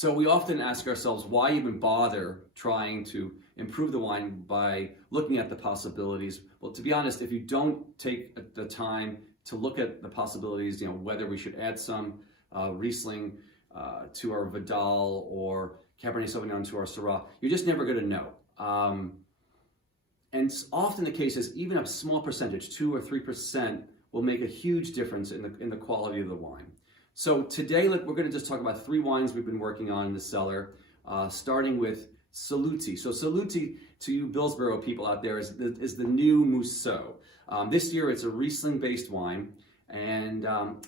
So we often ask ourselves, why even bother trying to improve the wine by looking at the possibilities? Well, to be honest, if you don't take the time to look at the possibilities, whether we should add some Riesling to our Vidal or Cabernet Sauvignon to our Syrah, you're just never going to know. And often the case is even a small percentage, 2 or 3%, will make a huge difference in the quality of the wine. So today we're going to just talk about 3 wines we've been working on in the cellar, starting with Saluzzi. So Saluzzi, to you Billsboro people out there, is the new Mousseau. This year it's a Riesling-based wine, and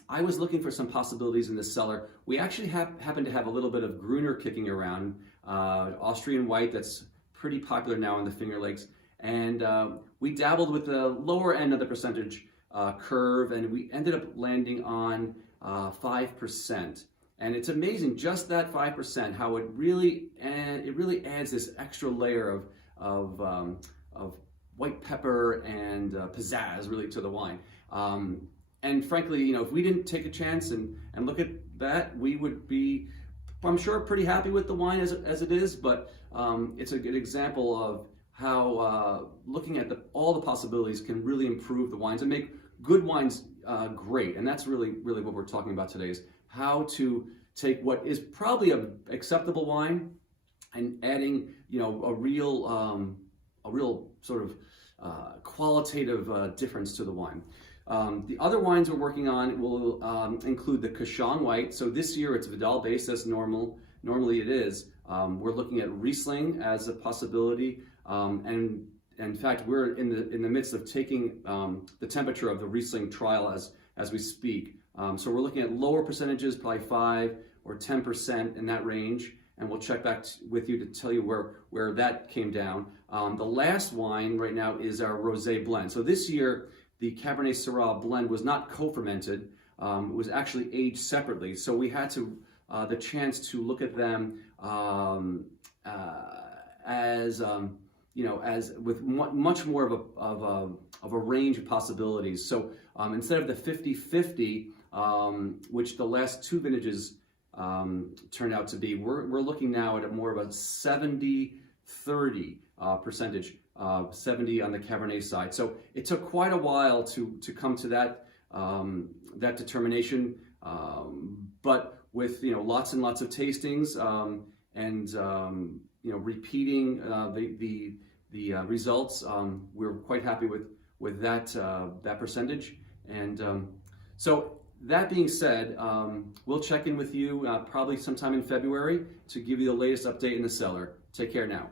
I was looking for some possibilities in the cellar. We actually happen to have a little bit of Gruner kicking around, Austrian white that's pretty popular now in the Finger Lakes, and we dabbled with the lower end of the percentage curve, and we ended up landing on 5%. And it's amazing, just that 5%, how it really adds this extra layer of white pepper and pizzazz really to the wine. And frankly, if we didn't take a chance and look at that, we would be, I'm sure, pretty happy with the wine as it is. But it's a good example of how looking at all the possibilities can really improve the wines and make good wines great. And that's really what we're talking about today, is how to take what is probably an acceptable wine and adding a real sort of qualitative difference to the wine. The other wines we're working on will include the Kashong White. So this year it's Vidal based as normally it is. We're looking at Riesling as a possibility, and in fact we're in the midst of taking the temperature of the Riesling trial as we speak. So we're looking at lower percentages, probably 5 or 10% in that range, and we'll check back with you to tell you where that came down. The last wine right now is our Rosé blend. So this year, the Cabernet Syrah blend was not co-fermented. It was actually aged separately. So we had the chance to look at them as with much more of a range of possibilities. So instead of the 50-50, which the last 2 vintages turned out to be, we're looking now at more of a 70-30 percentage, 70 on the Cabernet side. So it took quite a while to come to that determination, but with lots and lots of tastings and repeating the results, we're quite happy with that percentage. And so that being said, we'll check in with you probably sometime in February to give you the latest update in the cellar. Take care now.